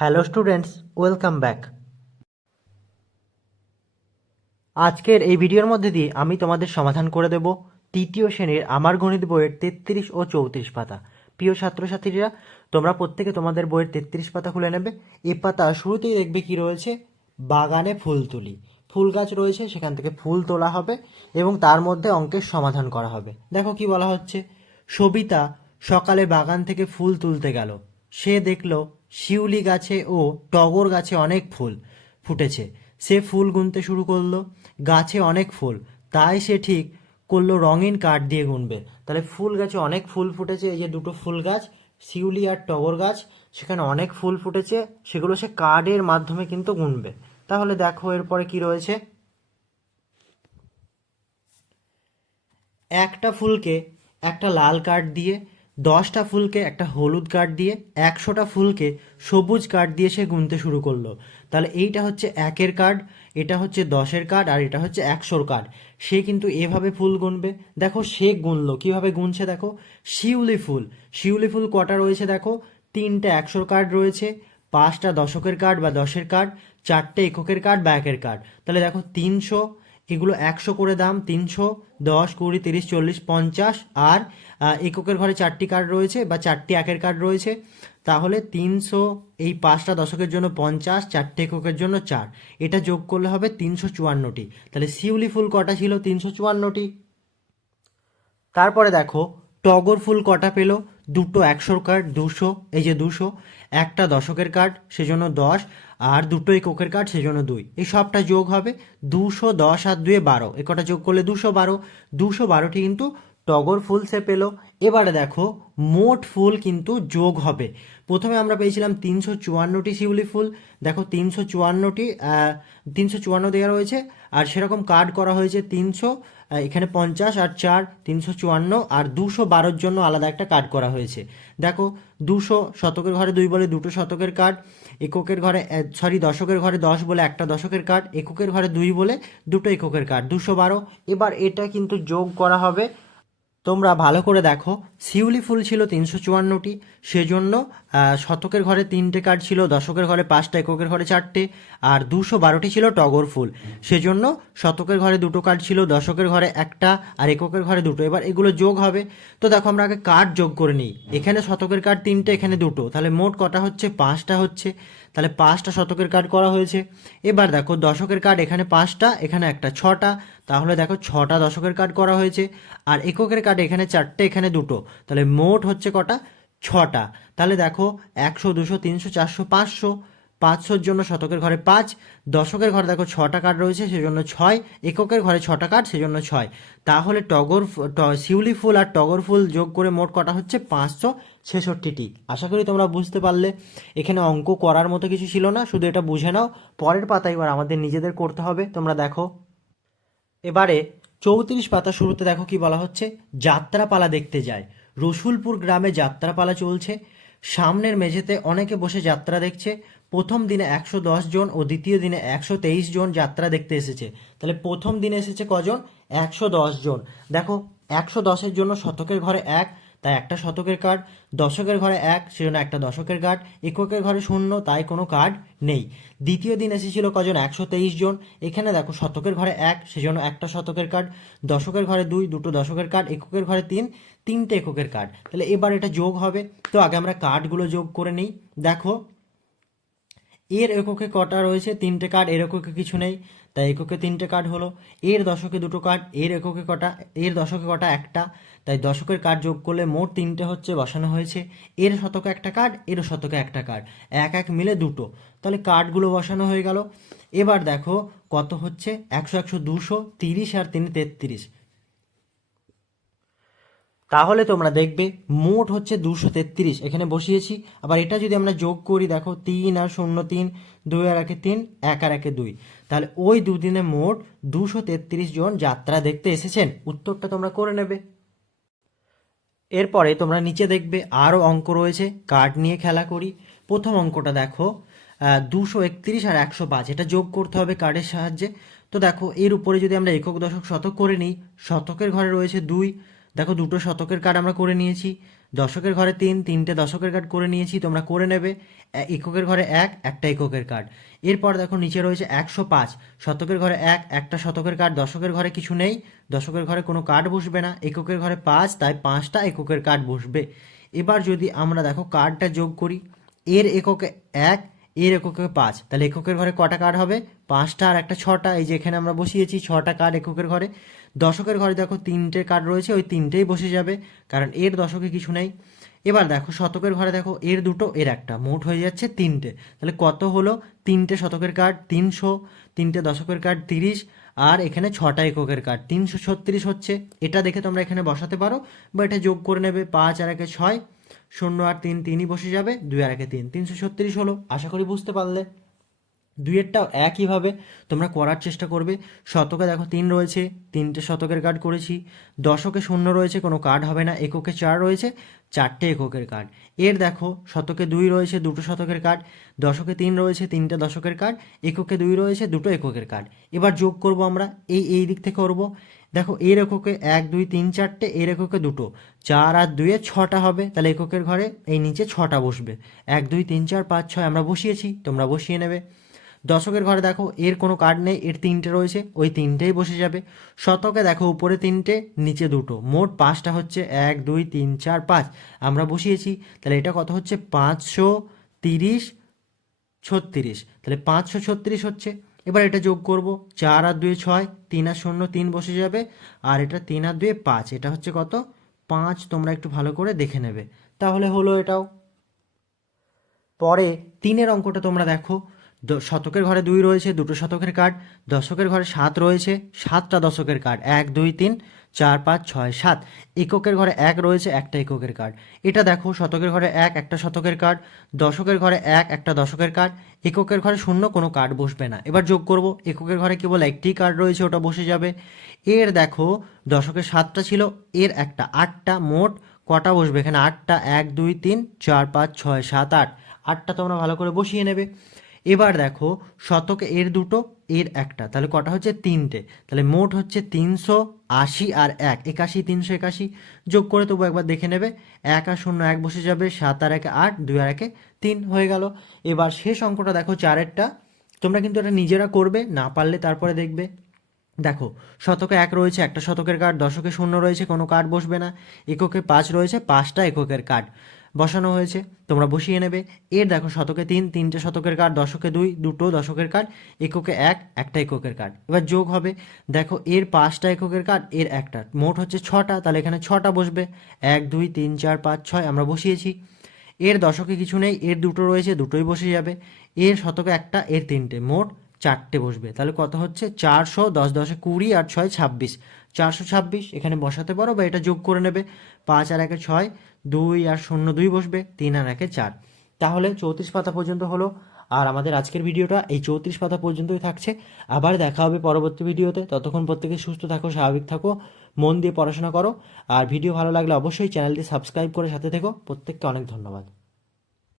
Hello students, welcome back. আজকের এই ভিডিওর মধ্যে দিয়ে আমি তোমাদের সমাধান করে দেব তৃতীয় শ্রেণীর আমার গণিত বইয়ের 33 ও 34 পাতা। প্রিয় ছাত্রছাত্রীরা, তোমরা প্রত্যেকে তোমাদের বইয়ের 33 পাতা খুলে নেবে। এই পাতা শুরুতেই দেখবে কি রয়েছে, বাগানে ফুল তুলি। ফুল গাছ রয়েছে, সেখান থেকে ফুল তোলা হবে এবং তার মধ্যে অঙ্কের সমাধান করা হবে। দেখো কি বলা হচ্ছে, সবিতা সকালে বাগান থেকে ফুল তুলতে গেল। সে দেখল শিউলি গাছে ও টগর গাছে অনেক ফুল ফুটেছে। সে ফুল গুনতে শুরু করলো। গাছে অনেক ফুল, তাই সে ঠিক করলো রঙিন কাঠ দিয়ে গুনবে। তাহলে ফুল গাছে অনেক ফুল ফুটেছে, এই যে দুটো ফুল গাছ, শিউলি আর টগর গাছ, সেখানে অনেক ফুল ফুটেছে, সেগুলো সে কার্ডের মাধ্যমে কিন্তু গুনবে। তাহলে দেখো এরপরে কি রয়েছে, একটা ফুলকে একটা লাল কার্ড দিয়ে, 10টা ফুলকে একটা হলুদ কার্ড দিয়ে, 100টা ফুলকে সবুজ কার্ড দিয়ে সে গুনতে শুরু করলো। তাহলে এইটা হচ্ছে 1-এর কার্ড, এটা হচ্ছে 10-এর কার্ড, আর এটা হচ্ছে 100-র কার্ড। সে কিন্তু এভাবে ফুল গুনবে। দেখো সে গুনলো, কিভাবে গুনছে দেখো, শিউলি ফুল, শিউলি ফুল কটা রয়েছে দেখো, 3টে 100-র কার্ড রয়েছে, 5টা দশকের কার্ড বা 10-এর কার্ড, 4টে এককের কার্ড বা 1-এর কার্ড। তাহলে দেখো 300, এগুলো 100 করে দাম, 300, 10, 20, 30, 40, 50, আর এককের ঘরে 4টি কার্ড রয়েছে বা 4টি 1-এর কার্ড রয়েছে। তাহলে 300, এই 5টা দশকের জন্য 50, 4টে এককের জন্য 4, এটা যোগ করলে হবে 354টি। তাহলে শিউলি ফুল কটা ছিল, 354টি। তারপরে দেখো টগর ফুল কটা পেল, দুটো 100-র কার্ড 200, এই যে 200, একটা দশকের কার্ড সেজন্য 10, আর দুটো এককের কার্ড সেজন্য 2, এই সবটা যোগ হবে 210 আর 2 12, এ কটা যোগ করলে 212, 212টি কিন্তু টগর ফুল সে পেল। এবারে দেখো মোট ফুল কিন্তু যোগ হবে। প্রথমে আমরা পেয়েছিলাম 354টি শিউলি ফুল, দেখো 354টি, 354 দেওয়া রয়েছে, আর সেরকম কার্ড করা হয়েছে 300, এখানে 50 আর 4 354, আর 212-র জন্য আলাদা একটা কার্ড করা হয়েছে। দেখো 200 শতকের ঘরে 2 বলে দুটো শতকের কার্ড, এককের ঘরে দশকের ঘরে 10 বলে একটা দশকের কার্ড, এককের ঘরে 2 বলে দুটো এককের কার্ড, 212। এবার এটা কিন্তু যোগ করা হবে। তোমরা ভালো করে দেখো, শিউলি ফুল ছিল 354টি, সেজন্য শতকের ঘরে 3টে কার্ড ছিল, দশকের ঘরে 5টা, এককের ঘরে 4টে, আর 212টি ছিল টগর ফুল, সেজন্য শতকের ঘরে দুটো কার্ড ছিল, দশকের ঘরে একটা, আর এককের ঘরে দুটো। এবার এগুলো যোগ হবে। তো দেখো আমরা আগে কার্ড যোগ করে নিই। এখানে শতকের কার্ড 3টে, এখানে দুটো, তাহলে মোট কটা হচ্ছে, 5টা হচ্ছে। তাহলে 5টা শতকের কার্ড করা হয়েছে। এবার দেখো দশকের কার্ড এখানে 5টা, এখানে একটা, 6টা, তাহলে দেখো 6টা দশকের কার্ড করা হয়েছে। আর এককের কার্ড এখানে 4টে, এখানে দুটো, তাহলে মোট হচ্ছে কটা, 6টা। তাহলে দেখো 100, 200, 300, 400, 500, 500-র জন্য শতকের ঘরে 5, দশকের ঘরে দেখো 6টা কার্ড রয়েছে সেজন্য 6, এককের ঘরে 6টা কার্ড সেজন্য 6। তাহলে শিউলি ফুল আর টগর ফুল যোগ করে মোট কটা হচ্ছে, 566টি। আশা করি তোমরা বুঝতে পারলে। এখানে অঙ্ক করার মতো কিছু ছিল না, শুধু এটা বুঝে নাও। পরের পাতা এবার আমাদের নিজেদের করতে হবে। তোমরা দেখো এবারে 34 পাতা শুরুতে দেখো কি বলা হচ্ছে, যাত্রাপালা দেখতে যায়। রসুলপুর গ্রামে যাত্রাপালা চলছে। সামনের মেঝেতে অনেকে বসে যাত্রা দেখছে। প্রথম দিনে 110 জন ও দ্বিতীয় দিনে 123 জন যাত্রা দেখতে এসেছে। তাহলে প্রথম দিনে এসেছে কজন, 110 জন। দেখো 110-এর জন্য শতকের ঘরে 1, তাই একটা শতকের কার্ড, দশকের ঘরে 1, সেজন্য একটা দশকের কার্ড, এককের ঘরে 0, তাই কোনো কার্ড নেই। দ্বিতীয় দিন এসেছিল কজন, 123 জন। এখানে দেখো শতকের ঘরে 1, সেজন্য একটা শতকের কার্ড, দশকের ঘরে 2, দুটো দশকের কার্ড, এককের ঘরে 3, তিনটে এককের কার্ড। তাহলে এবার এটা যোগ হবে। তো আগে আমরা কার্ডগুলো যোগ করে নিই। দেখো এর এককে কটা রয়েছে, 3টে কার্ড, এর এককে কিছু নেই, তাই এককে 3টে কার্ড হলো। এর দশকে দুটো কার্ড, এর এককে কটা, এর দশকে কটা, একটা, তাই দশকের কার্ড যোগ করলে মোট 3টে হচ্ছে, বসানো হয়েছে। এর শতকে একটা কার্ড, এর শতকে একটা কার্ড, 1 মিলে দুটো, তাহলে কার্ডগুলো বসানো হয়ে গেল। এবার দেখো কত হচ্ছে, 100, 100, 200, 30 আর 3, 33। তাহলে তোমরা দেখবে মোট হচ্ছে 233, এখানে বসিয়েছি। আবার এটা যদি আমরা যোগ করি, দেখো 3 আর 0, 3, 2 আর 1, 3, 1 আর 1, 2, তাহলে ওই দুদিনে মোট 233 জন যাত্রা দেখতে এসেছেন। উত্তরটা তোমরা করে নেবে। এরপরে তোমরা নিচে দেখবে আরও অঙ্ক রয়েছে, কার্ড নিয়ে খেলা করি। প্রথম অঙ্কটা দেখো, 231 আর 105, এটা যোগ করতে হবে কার্ডের সাহায্যে। তো দেখো এর উপরে যদি আমরা একক দশক শতক করে নিই, শতকের ঘরে রয়েছে 2, দেখো দুটো শতকের কার্ড আমরা করে নিয়েছি। দশকের ঘরে 3, তিনটে দশকের কার্ড করে নিয়েছি, তোমরা করে নেবে। এককের ঘরে 1, একটা এককের কার্ড। এরপর দেখো নিচে রয়েছে 105, শতকের ঘরে 1, একটা শতকের কার্ড। দশকের ঘরে কিছু নেই, দশকের ঘরে কোনো কার্ড বসবে না। এককের ঘরে 5, তাই 5টা এককের কার্ড বসবে। এবার যদি আমরা দেখো কার্ডটা যোগ করি, এর এককে 1, এর এককে 5, তাহলে এককের ঘরে কটা কার্ড হবে? 5টা আর একটা 6টা। এই যে এখানে আমরা বসিয়েছি 6টা কার্ড এককের ঘরে। দশকের ঘরে দেখো 3টে কার্ড রয়েছে, ওই 3টেই বসে যাবে, কারণ এর দশকে কিছু নেই। এবার দেখো শতকের ঘরে দেখো এর 2টো, এর একটা, মোট হয়ে যাচ্ছে 3টে। তাহলে কত হলো? 3টে শতকের কার্ড 300, 3টে দশকের কার্ড 30, আর এখানে 6টা এককের কার্ড 336 হচ্ছে। এটা দেখে তোমরা এখানে বসাতে পারো বা এটা যোগ করে নেবে। 5 আর 1 6, 0 আর 3 3ই বসে যাবে, 2 আর 1 3, 336 হলো। আশা করি বুঝতে পারলে। দুইয়েরটাও একইভাবে তোমরা করার চেষ্টা করবে। শতকে দেখো 3 রয়েছে, 3টে শতকের কার্ড করেছি। দশকে 0 রয়েছে, কোনো কার্ড হবে না। এককে 4 রয়েছে, 4টে এককের কার্ড। এর দেখো শতকে 2 রয়েছে, 2টো শতকের কার্ড। দশকে 3 রয়েছে, 3টে দশকের কার্ড। এককে 2 রয়েছে, 2টো এককের কার্ড। এবার যোগ করব আমরা, এই দিক থেকে করবো। দেখো এর এককে 1 2 3 4টে, এর এককে 2টো, 4 আর 2 6টা হবে। তাহলে এককের ঘরে এই নিচে 6টা বসবে। 1 2 3 4 5 6 আমরা বসিয়েছি, তোমরা বসিয়ে নেবে। দশকের ঘরে দেখো এর কোনো কার্ড নেই, এর 3টে রয়েছে, ওই 3টেই বসে যাবে। শতকে দেখো উপরে 3টে, নিচে 2টো, মোট 5টা হচ্ছে। 1 2 3 4 5 আমরা বসিয়েছি। তাহলে এটা কত হচ্ছে? 530 36, তাহলে 536 হচ্ছে। এবার এটা যোগ করব, 4 আর 2 6, 3 আর 0 3 বসে যাবে, আর এটা 3 আর 2 5, এটা হচ্ছে কত? 5। তোমরা একটু ভালো করে দেখে নেবে, তাহলে হলো এটাও। পরে 3-এর অঙ্কটা তোমরা দেখো। শতকের ঘরে 2 রয়েছে, 2টো শতকের কার্ড। দশকের ঘরে 7 রয়েছে, 7টা দশকের কার্ড। 1 2 3 4 5 6 7। এককের ঘরে 1 রয়েছে, একটা এককের কার্ড। এটা দেখো শতকের ঘরে 1, একটা শতকের কার্ড। দশকের ঘরে 1, একটা দশকের কার্ড। এককের ঘরে 0, কোনো কার্ড বসবে না। এবার যোগ করব, এককের ঘরে কেবল একটি কার্ড রয়েছে, ওটা বসে যাবে। এর দেখো দশকের 7টা ছিল, এর একটা, 8টা, মোট কটা বসবে এখানে? 8টা। 1 2 3 4 5 6 7 8, 8টা তোমরা ভালো করে বসিয়ে নেবে। এবার দেখো শতকে এর 2টো, এর একটা, তাহলে কটা হচ্ছে? 3টে। তাহলে মোট হচ্ছে 380 আর 1 81, 381 যোগ করে তবু একবার দেখে নেবে। 1 আর 0 1 বসে যাবে, 7 আর 1 8, 2 আর 1 3 হয়ে গেল। এবার শেষ অঙ্কটা দেখো 4-এরটা। তোমরা কিন্তু এটা নিজেরা করবে, না পারলে তারপরে দেখবে। দেখো শতকে 1 রয়েছে, একটা শতকের কার্ড। দশকে 0 রয়েছে, কোনো কার্ড বসবে না। এককে 5 রয়েছে, 5টা এককের কার্ড বসানো হয়েছে, তোমরা বসিয়ে নেবে। এর দেখো শতকে 3, 3টে শতকের কার্ড। দশকে 2, 2টো দশকের কার্ড। এককে 1, একটা এককের কার্ড। এবার যোগ হবে, দেখো এর 5টা এককের কার্ড, এর একটা, মোট হচ্ছে 6টা। তাহলে এখানে 6টা বসবে। 1 2 3 4 5 6 আমরা বসিয়েছি। এর দশকে কিছু নেই, এর 2টো রয়েছে, 2টোই বসে যাবে। এর শতকে একটা, এর 3টে, মোট 4টে বসবে। তাহলে কত হচ্ছে? 400, 10 10 20 আর 6 26, 426 এখানে বসাতে পারো বা এটা যোগ করে নেবে। 5 আর 1 6, 2 আর 0 2 বসবে, 3 আর 1 4। তাহলে 34 পাতা পর্যন্ত হলো। আর আমাদের আজকের ভিডিওটা এই 34 পাতা পর্যন্তই থাকছে। আবার দেখা হবে পরবর্তী ভিডিওতে। ততক্ষণ প্রত্যেকে সুস্থ থাকো, স্বাভাবিক থাকো, মন দিয়ে পড়াশোনা করো। আর ভিডিও ভালো লাগলে অবশ্যই চ্যানেলটি সাবস্ক্রাইব করে সাথে থেকো। প্রত্যেককে অনেক ধন্যবাদ।